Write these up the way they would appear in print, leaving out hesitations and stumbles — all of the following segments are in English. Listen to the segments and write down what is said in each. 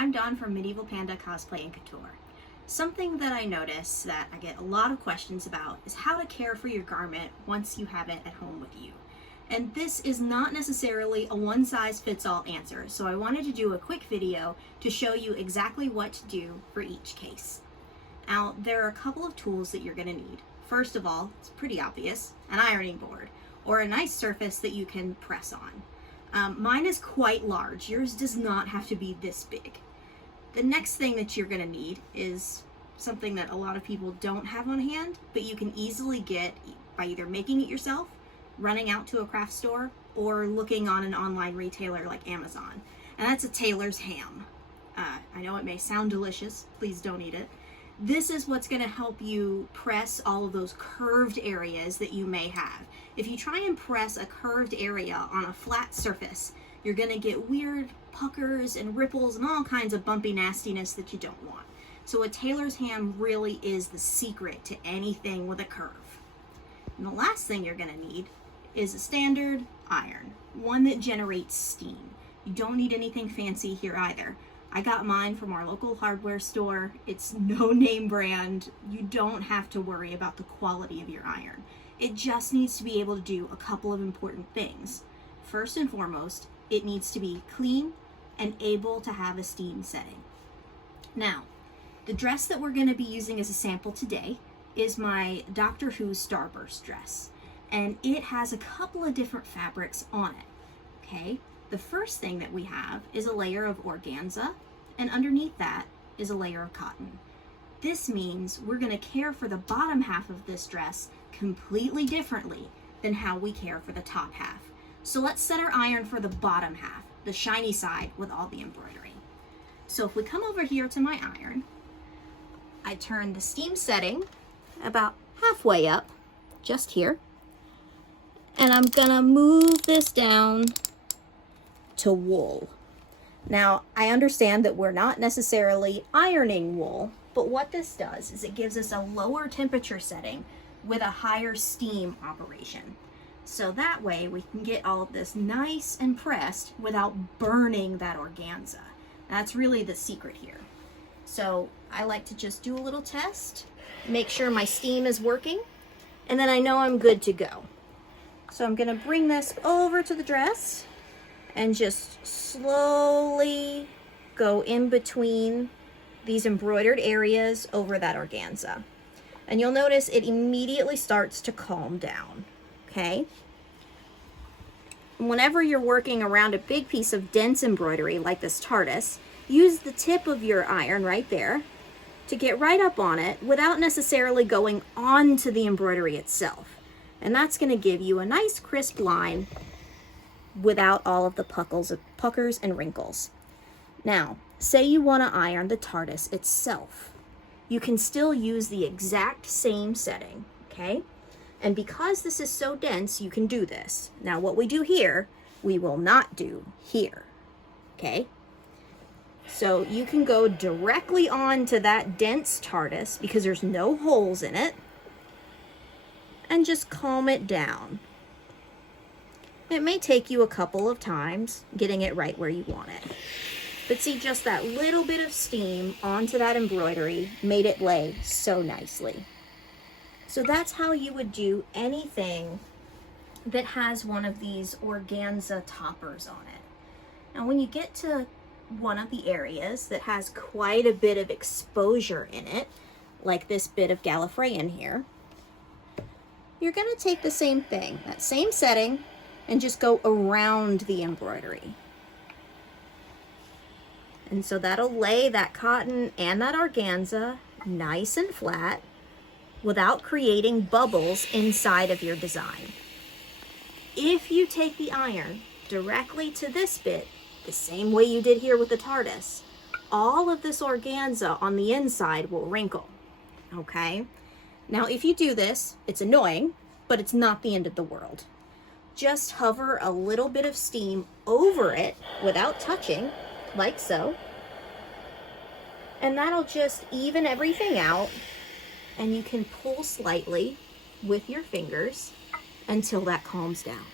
I'm Dawn from Medieval Panda Cosplay and Couture. Something that I notice that I get a lot of questions about is how to care for your garment once you have it at home with you. And this is not necessarily a one-size-fits-all answer, so I wanted to do a quick video to show you exactly what to do for each case. Now, there are a couple of tools that you're going to need. First of all, it's pretty obvious, an ironing board, or a nice surface that you can press on. Mine is quite large. Yours does not have to be this big. The next thing that you're going to need is something that a lot of people don't have on hand, but you can easily get by either making it yourself, running out to a craft store, or looking on an online retailer like Amazon. And that's a tailor's ham. I know it may sound delicious. Please don't eat it. This is what's going to help you press all of those curved areas that you may have. If you try and press a curved area on a flat surface, you're going to get weird puckers and ripples and all kinds of bumpy nastiness that you don't want. So a tailor's ham really is the secret to anything with a curve. And the last thing you're going to need is a standard iron, one that generates steam. You don't need anything fancy here either. I got mine from our local hardware store. It's no name brand. You don't have to worry about the quality of your iron. It just needs to be able to do a couple of important things. First and foremost, it needs to be clean and able to have a steam setting. Now, the dress that we're going to be using as a sample today is my Doctor Who Starburst dress, and it has a couple of different fabrics on it, okay? The first thing that we have is a layer of organza, and underneath that is a layer of cotton. This means we're going to care for the bottom half of this dress completely differently than how we care for the top half. So let's set our iron for the bottom half, the shiny side with all the embroidery. So if we come over here to my iron, I turn the steam setting about halfway up, just here, and I'm gonna move this down to wool. Now, I understand that we're not necessarily ironing wool, but what this does is it gives us a lower temperature setting with a higher steam operation. So that way we can get all of this nice and pressed without burning that organza. That's really the secret here. So I like to just do a little test, make sure my steam is working, and then I know I'm good to go. So I'm gonna bring this over to the dress and just slowly go in between these embroidered areas over that organza. And you'll notice it immediately starts to calm down, okay? Whenever you're working around a big piece of dense embroidery like this TARDIS, use the tip of your iron right there to get right up on it without necessarily going onto the embroidery itself. And that's gonna give you a nice crisp line without all of the puckers and wrinkles. Now, say you want to iron the TARDIS itself. You can still use the exact same setting, okay? And because this is so dense, you can do this. Now, what we do here, we will not do here, okay? So you can go directly onto that dense TARDIS because there's no holes in it, and just calm it down. It may take you a couple of times getting it right where you want it. But see, just that little bit of steam onto that embroidery made it lay so nicely. So that's how you would do anything that has one of these organza toppers on it. Now, when you get to one of the areas that has quite a bit of exposure in it, like this bit of Gallifreyan here, you're gonna take the same thing, that same setting, and just go around the embroidery. And so that'll lay that cotton and that organza nice and flat without creating bubbles inside of your design. If you take the iron directly to this bit, the same way you did here with the TARDIS, all of this organza on the inside will wrinkle, okay? Now, if you do this, it's annoying, but it's not the end of the world. Just hover a little bit of steam over it without touching, like so. And that'll just even everything out, and you can pull slightly with your fingers until that calms down.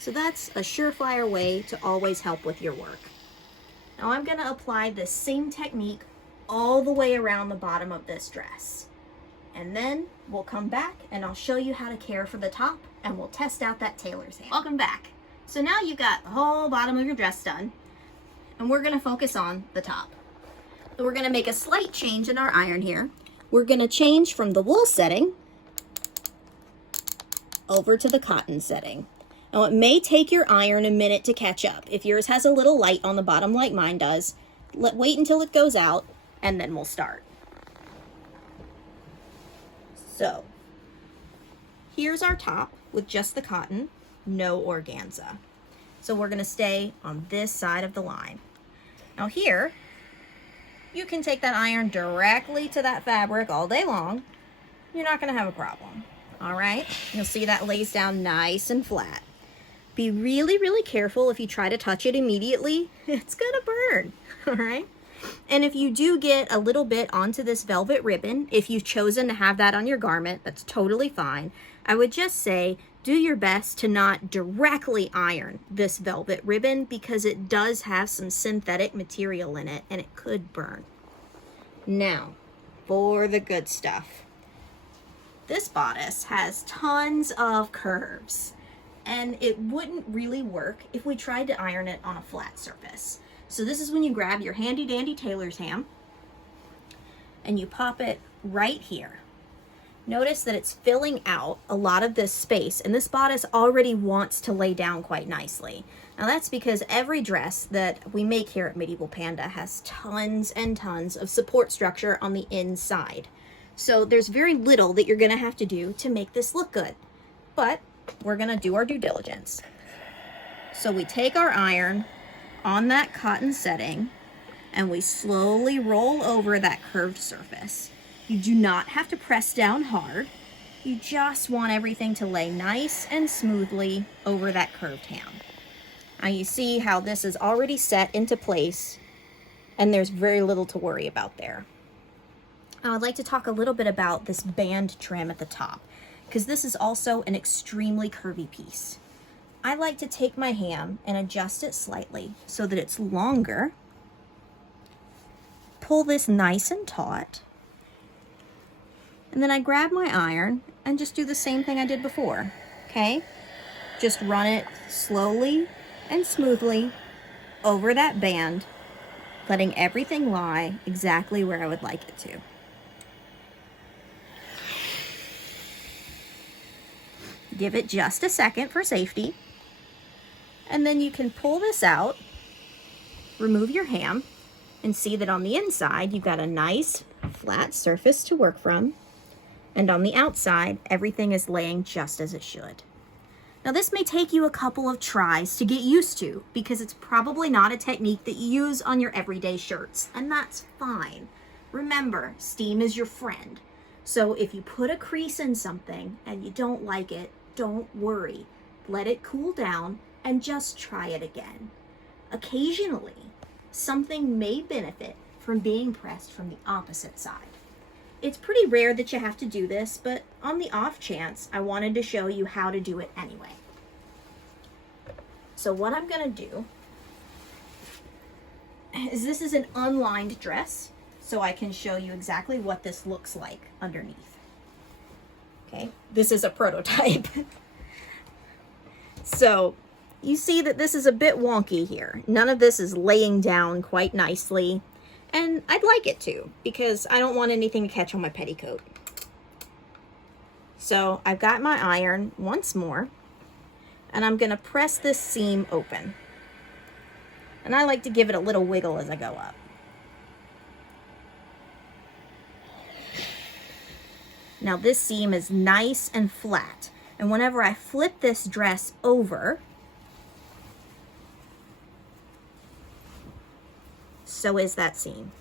So that's a surefire way to always help with your work. Now I'm gonna apply this same technique all the way around the bottom of this dress. And then we'll come back and I'll show you how to care for the top and we'll test out that tailor's hand. Welcome back. So now you've got the whole bottom of your dress done and we're gonna focus on the top. So we're gonna make a slight change in our iron here. We're gonna change from the wool setting over to the cotton setting. Now it may take your iron a minute to catch up. If yours has a little light on the bottom like mine does, wait until it goes out and then we'll start. So here's our top with just the cotton, no organza. So we're gonna stay on this side of the line. Now here, you can take that iron directly to that fabric all day long. You're not gonna have a problem, all right? You'll see that lays down nice and flat. Be really, really careful if you try to touch it immediately. It's gonna burn, all right? And if you do get a little bit onto this velvet ribbon, if you've chosen to have that on your garment, that's totally fine. I would just say, do your best to not directly iron this velvet ribbon because it does have some synthetic material in it and it could burn. Now, for the good stuff. This bodice has tons of curves. And it wouldn't really work if we tried to iron it on a flat surface. So this is when you grab your handy dandy tailor's ham and you pop it right here. Notice that it's filling out a lot of this space and this bodice already wants to lay down quite nicely. Now that's because every dress that we make here at Medieval Panda has tons and tons of support structure on the inside. So there's very little that you're gonna have to do to make this look good. But we're gonna do our due diligence. So we take our iron on that cotton setting and we slowly roll over that curved surface. You do not have to press down hard. You just want everything to lay nice and smoothly over that curved ham. Now you see how this is already set into place and there's very little to worry about there. Now I'd like to talk a little bit about this band trim at the top, because this is also an extremely curvy piece. I like to take my ham and adjust it slightly so that it's longer. Pull this nice and taut. And then I grab my iron and just do the same thing I did before, okay? Just run it slowly and smoothly over that band, letting everything lie exactly where I would like it to. Give it just a second for safety. And then you can pull this out, remove your ham, and see that on the inside, you've got a nice flat surface to work from. And on the outside, everything is laying just as it should. Now this may take you a couple of tries to get used to because it's probably not a technique that you use on your everyday shirts, and that's fine. Remember, steam is your friend. So if you put a crease in something and you don't like it, don't worry. Let it cool down and just try it again. Occasionally, something may benefit from being pressed from the opposite side. It's pretty rare that you have to do this, but on the off chance, I wanted to show you how to do it anyway. So what I'm gonna do is this is an unlined dress, so I can show you exactly what this looks like underneath. Okay, this is a prototype. So you see that this is a bit wonky here. None of this is laying down quite nicely. And I'd like it to, because I don't want anything to catch on my petticoat. So I've got my iron once more, and I'm gonna press this seam open. And I like to give it a little wiggle as I go up. Now this seam is nice and flat, and whenever I flip this dress over, so is that seam.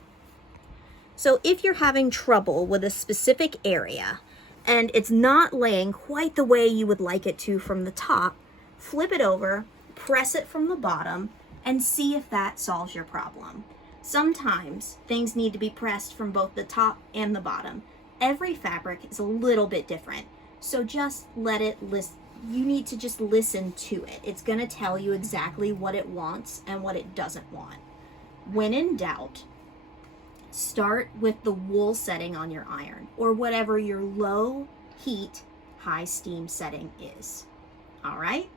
So if you're having trouble with a specific area and it's not laying quite the way you would like it to from the top, flip it over, press it from the bottom, and see if that solves your problem. Sometimes things need to be pressed from both the top and the bottom. Every fabric is a little bit different, so just let it listen. You need to just listen to it. It's gonna tell you exactly what it wants and what it doesn't want. when in doubt, start with the wool setting on your iron, or whatever your low heat, high steam setting is. All right?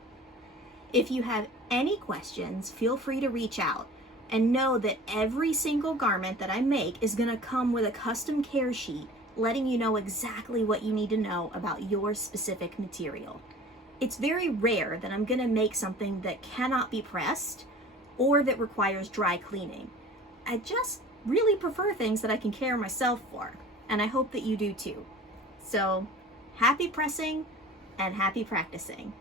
If you have any questions, feel free to reach out, and know that every single garment that I make is going to come with a custom care sheet letting you know exactly what you need to know about your specific material. It's very rare that I'm going to make something that cannot be pressed or that requires dry cleaning. I just really prefer things that I can care myself for, and I hope that you do too. So, happy pressing and happy practicing.